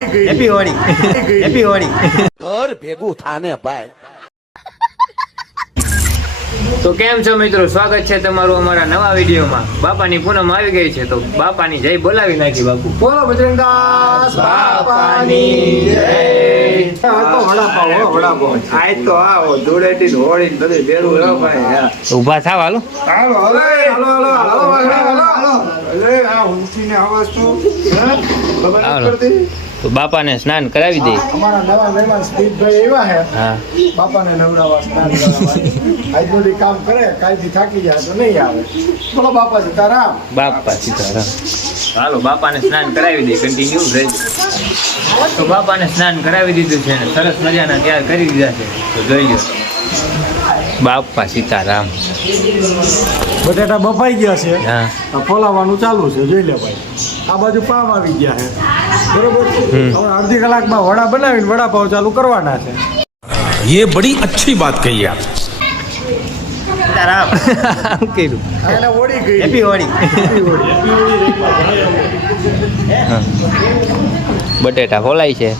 Happy Holi happy Holi ઘર ભેગું થાને ભાઈ। તો કેમ છો મિત્રો, સ્વાગત છે તમારું અમારા નવા વિડીયોમાં। બાપાની પૂનમ આવી ગઈ છે તો બાપાની જય બોલાવી નાખી। બાપુ બોલો બજરંગદાસ બાપાની જય। આજ તો આવો ધૂળેટી હોળી બધું ભેરું રહ્યો ભાઈ। ઊભા થાવ હાલો હાલો હાલો હાલો હાલો હાલો અરે આ હુંસીને આવાજ તો ખબર હાલો। નથી પડતી। તો બાપાને સ્નાન કરાવી દે। અમારા નવા મહેમાન સ્પીડભાઈ એવા હે હા બાપાને નવડાવવા સ્નાન કરાવવા આજ બધી કામ કરે કાલથી થાકી જાય તો નહીં આવે। બોલો બાપા સીતારામ। બાપા સીતારામ। હાલો બાપાને સ્નાન કરાવી દે, કન્ટિન્યુ રહેજો। તો બાપાને સ્નાન કરાવી દીધું છે ને સરસ મજાના તૈયાર કરી દીધા છે તો જોઈ લો। બાપા સીતારામ। બટેટા બફાઈ ગયા છે, હા ફોલાવાનું ચાલુ છે, જોઈ લે ભાઈ। આ બાજુ પાવ આવી ગયા છે બરોબર। હવે અડધી કલાકમાં વડા બનાવીને વડાપાવ ચાલુ કરવાના છે। ये बड़ी अच्छी बात कही आप। સીતારામ કર્યું। એને ઓળી ગઈ હેપી હોળી। બટેટા ફોલાય છે।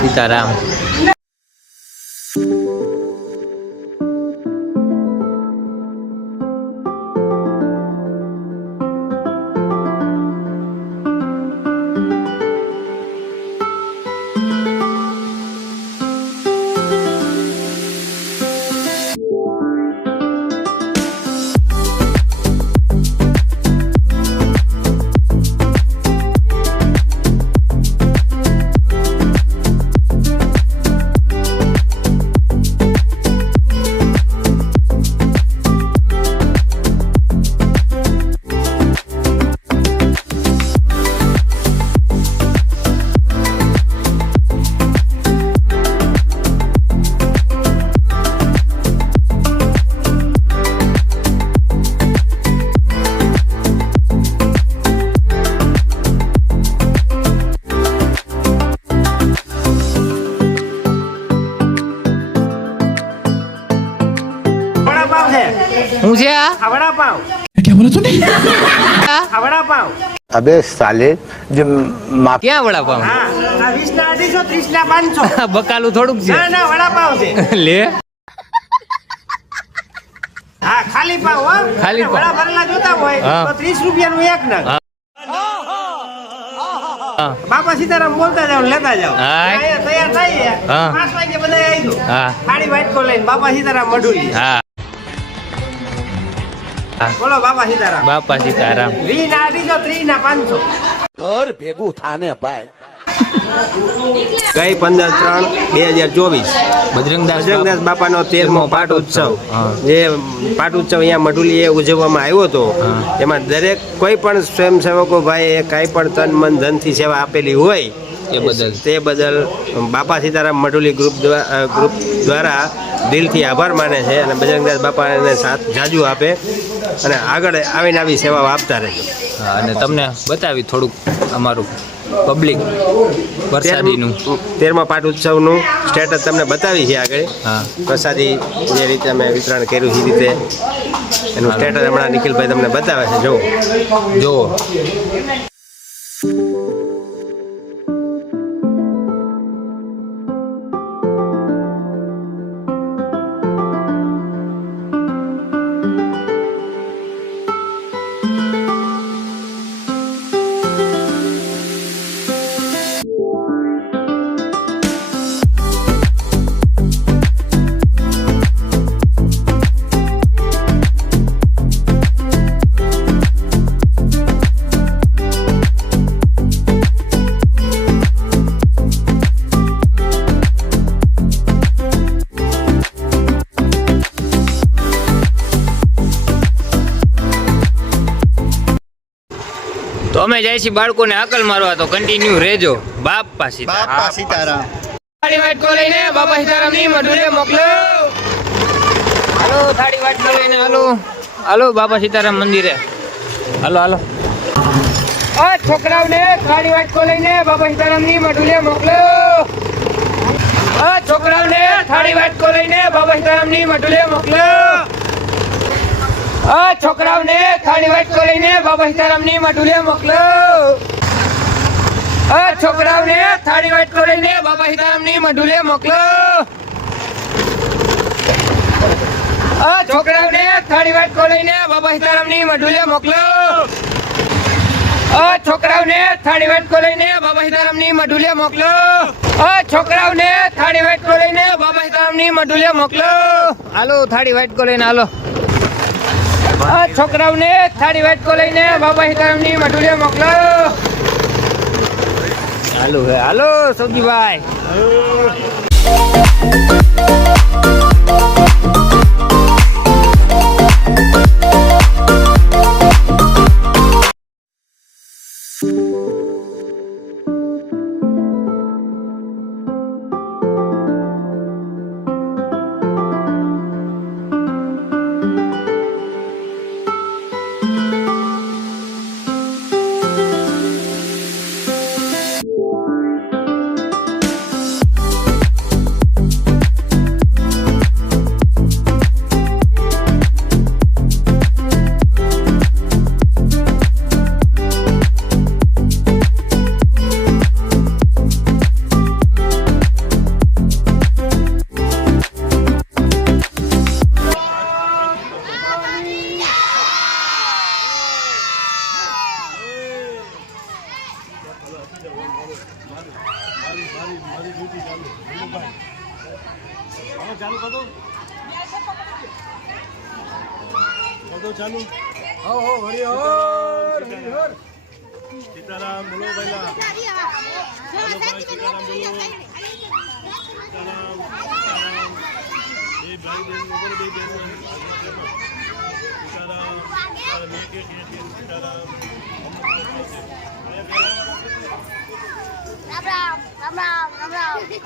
સીતારામ। હું છે આ વડાપાવ क्या बोला तूने? આ વડાપાવ अबे साले जब माफ ક્યાં વડાપાવ? હા આ 20 ના 250 30 ના 500 બકાલું થોડુંક છે। ના ના વડાપાવ છે। લે હા ખાલી પાવ હો। ખાલી પાવ। વડા ભરેલા જોતા હોય હા। તો 30 રૂપિયાનું એક નંગ। હા। બાપા સીતારામ બોલતા જાવ લેતા જાવ। હા। અહીંયા તૈયાર થઈ હા। 5 વાગે બધા આવી દો। હા થાળી વાટકો લઈને બાપા સીતારામ મઢુલી। હા બોલો બાપા સીતારામ। બાપા સીતારામ। 20 ના 250 30 ના 500 घर भेगू थाने भाई। ગઈ 15/3/2024 બજરંગદાસ બાપાનો 13મો પાટ ઉત્સવ। જે પાટ ઉત્સવ અહીંયા મઢુલીએ ઉજવવામાં આવ્યો હતો। એમાં દરેક કોઈ પણ સ્વયંસેવકો ભાઈ કાંઈ પણ તન મન ધનથી સેવા આપેલી હોય તે બદલ બાપા સીતારામ મઢુલી ગ્રુપ દ્વારા દિલથી આભાર માને છે અને બજરંગદાસ બાપાને સાથ જાજુ આપે અને આગળ આવીને આવી સેવાઓ આપતા રહેજો। હા અને તમને બતાવી થોડુંક અમારું પબ્લિક વરસાદીનું 13મા પાટ ઉત્સવનું સ્ટેટસ તમને બતાવી છે આગળ। હા પ્રસાદી જે રીતે અમે વિતરણ કર્યું એ રીતે એનું સ્ટેટસ હમણાં નિખિલભાઈ તમને બતાવે છે, જુઓ જુઓ। તો અમે જાય છીએ બાળકોને અકલ મારવા, તો કન્ટિન્યુ રહેજો। બાપા સીતારામ। બાપા સીતારામ। થાળી વાટકો લઈને બાપા સીતારામ ની મઢુલે મોકલો। હાલો થાળી વાટકો લઈને હાલો હાલો બાપા સીતારામ મંદિરે હાલો હાલો। છોકરાઓને થાળી વાટકો લઈને બાપા સીતારામ ની મઢુલે મોકલો। છોકરાઓને થાળી વાટકો લઈને બાબા સીતારામ ની મઢુલે મોકલો। છોકરાઓને થાળી વાટકો લઈને બાબા સીતારામની મઢુલે મોકલો. છોકરાઓને થાળી વાટકો લઈને બાબા સીતારામની મઢુલે મોકલો. છોકરાઓને થાળી વાટકો લઈને બાબા સીતારામની મઢુલે મોકલો. છોકરાઓને થાળી વાટકો લઈને બાબા સીતારામની મઢુલે મોકલો. છોકરાઓને થાળી વાટકો લઈને બાબા સીતારામની મઢુલે મોકલો. હાલો થાળી વાટકો લઈને હાલો. છોકરાઓને થાળી વાટકો લઈને બાબા સીતારામની મઢુલે મોકલો. હાલો હાલો સૌજીભાઈ. सीताराम बोलो भैया सीताराम बोलो सीताराम ये भाई बहन मोबाइल दे दे सीताराम लेके सीताराम राम राम राम राम राम ले